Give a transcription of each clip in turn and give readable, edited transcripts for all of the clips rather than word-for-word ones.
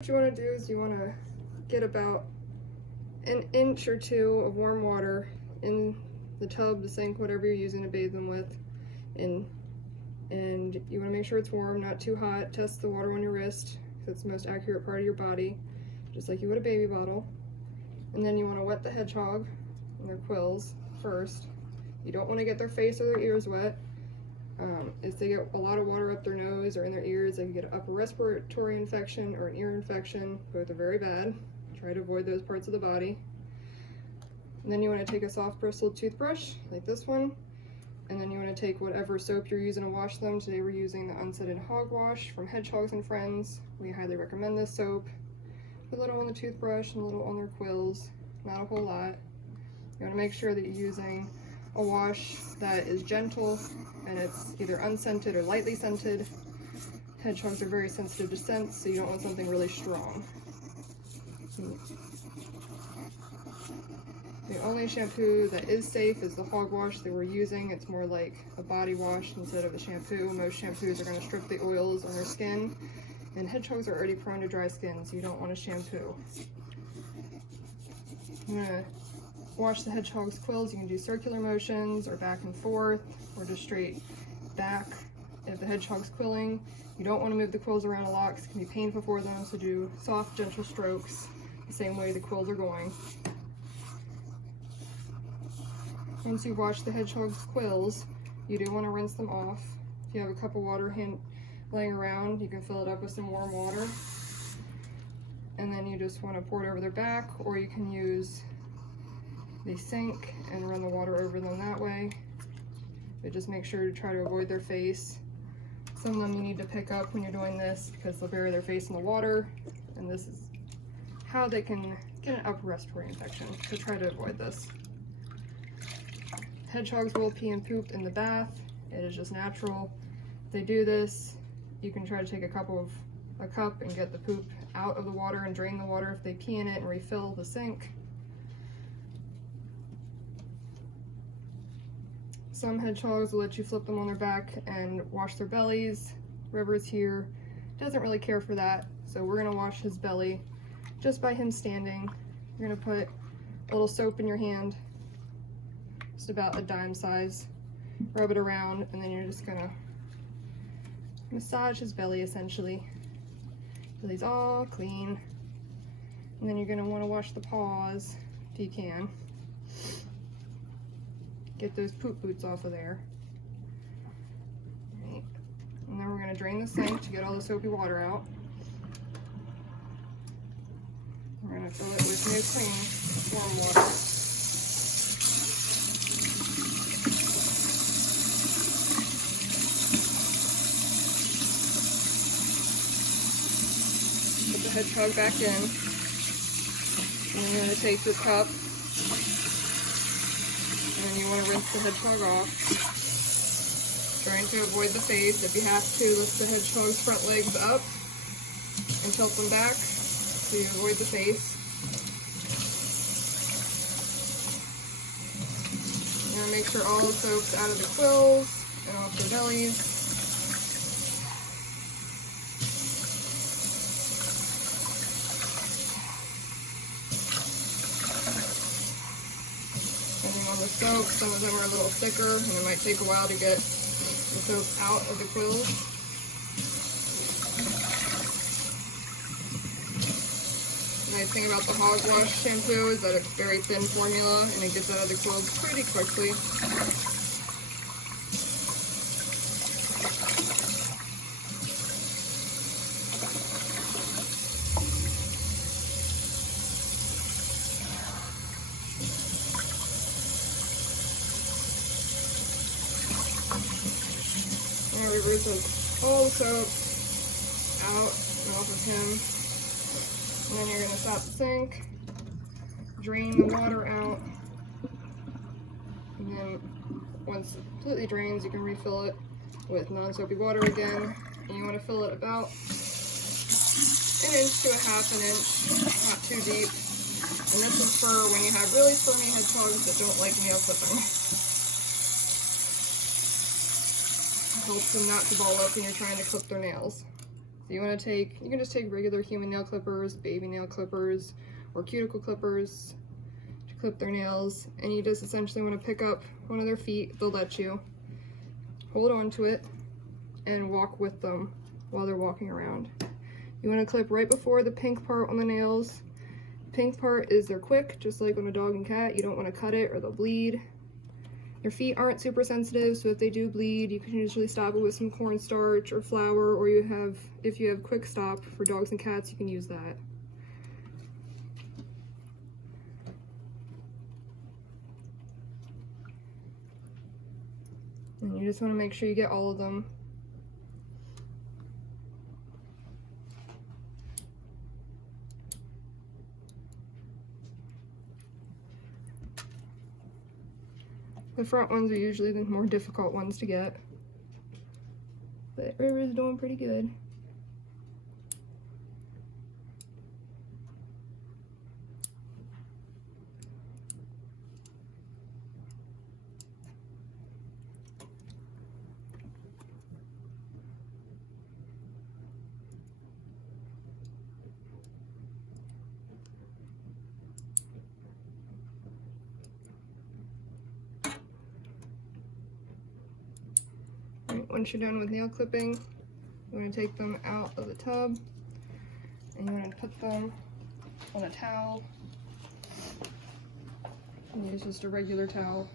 What you want to do is you want to get about an inch or two of warm water in the tub, the sink, whatever you're using to bathe them with, and you want to make sure it's warm, not too hot. Test the water on your wrist because it's the most accurate part of your body, just like you would a baby bottle. And then you want to wet the hedgehog and their quills first. You don't want to get their face or their ears wet. If they get a lot of water up their nose or in their ears, they can get an upper respiratory infection or an ear infection. Both are very bad. Try to avoid those parts of the body. And then you want to take a soft bristled toothbrush like this one, and then you want to take whatever soap you're using to wash them. Today we're using the unscented hog wash from Hedgehogs and Friends. We highly recommend this soap. Put a little on the toothbrush and a little on their quills, not a whole lot. You want to make sure that you're using a wash that is gentle and it's either unscented or lightly scented. Hedgehogs are very sensitive to scents, so you don't want something really strong. The only shampoo that is safe is the hog wash that we're using. It's more like a body wash instead of a shampoo. Most shampoos are going to strip the oils on their skin, and hedgehogs are already prone to dry skin, so you don't want a shampoo. I'm going to wash the hedgehog's quills. You can do circular motions or back and forth or just straight back. If the hedgehog's quilling, you don't want to move the quills around a lot because it can be painful for them, so do soft, gentle strokes the same way the quills are going. Once you've washed the hedgehog's quills, you do want to rinse them off. If you have a cup of water laying around, you can fill it up with some warm water. And then you just want to pour it over their back, or you can use the sink and run the water over them that way. But just make sure to try to avoid their face. Some of them you need to pick up when you're doing this because they'll bury their face in the water, and this is how they can get an upper respiratory infection, so try to avoid this. Hedgehogs will pee and poop in the bath. It is just natural. If they do this, you can try to take a cup and get the poop out of the water and drain the water if they pee in it and refill the sink. Some hedgehogs will let you flip them on their back and wash their bellies. River's here, doesn't really care for that, so we're gonna wash his belly just by him standing. You're gonna put a little soap in your hand, just about a dime size, rub it around, and then you're just gonna massage his belly essentially till he's all clean. And then you're gonna wanna wash the paws if you can. Get those poop boots off of there. Right. And then we're gonna drain the sink to get all the soapy water out. We're gonna fill it with new clean warm water. Put the hedgehog back in. And you're gonna take the cup, and you want to rinse the hedgehog off. Trying to avoid the face. If you have to, lift the hedgehog's front legs up and tilt them back so you avoid the face. You want to make sure all the soap's out of the quills and off their bellies. On the soap, some of them are a little thicker and it might take a while to get the soap out of the quills. The nice thing about the hog wash shampoo is that it's very thin formula and it gets out of the quills pretty quickly. And we rinse all the soap out and off of him. And then you're going to stop the sink, drain the water out, and then once it completely drains, you can refill it with non-soapy water again. And you want to fill it about an inch to a half an inch, not too deep. And this is for when you have really squirmy hedgehogs that don't like nail clipping. Helps them not to ball up when you're trying to clip their nails. So you want to you can just take regular human nail clippers, baby nail clippers, or cuticle clippers to clip their nails, and you just essentially want to pick up one of their feet. They'll let you hold on to it and walk with them while they're walking around. You want to clip right before the pink part on the nails. The pink part is they're quick, just like on a dog and cat. You don't want to cut it or they'll bleed. Their feet aren't super sensitive, so if they do bleed, you can usually stop it with some cornstarch or flour, or if you have quick stop for dogs and cats, you can use that. And you just want to make sure you get all of them. The front ones are usually the more difficult ones to get, but River's doing pretty good. Once you're done with nail clipping, you want to take them out of the tub and you want to put them on a towel. And use just a regular towel.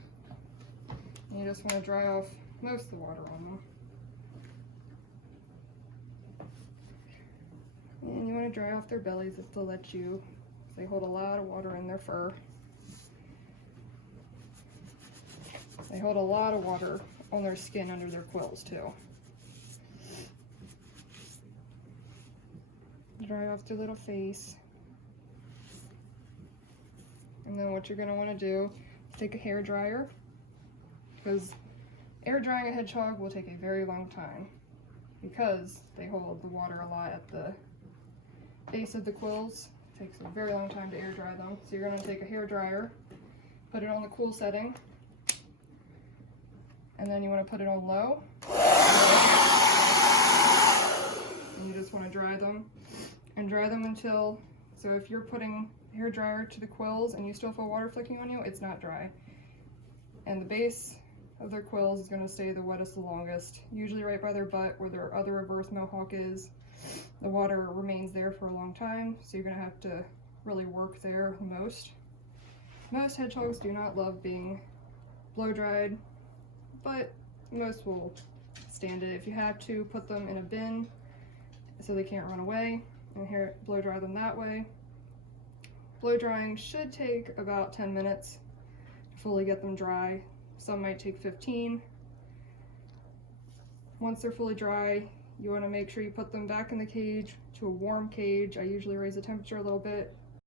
And you just want to dry off most of the water on them. And you want to dry off their bellies if they'll let you. They hold a lot of water in their fur. They hold a lot of water on their skin under their quills too. Dry off their little face. And then what you're going to want to do is take a hair dryer, because air drying a hedgehog will take a very long time because they hold the water a lot at the base of the quills. It takes a very long time to air dry them. So you're going to take a hair dryer, put it on the cool setting, and then you want to put it on low, and you just want to dry them, and dry them until, so if you're putting hair dryer to the quills and you still feel water flicking on you, it's not dry. And the base of their quills is going to stay the wettest the longest, usually right by their butt where their other reverse mohawk is. The water remains there for a long time, so you're going to have to really work there the most. Most hedgehogs do not love being blow dried, but most will stand it. If you have to, put them in a bin so they can't run away, and blow dry them that way. Blow drying should take about 10 minutes to fully get them dry. Some might take 15. Once they're fully dry, you want to make sure you put them back in the cage to a warm cage. I usually raise the temperature a little bit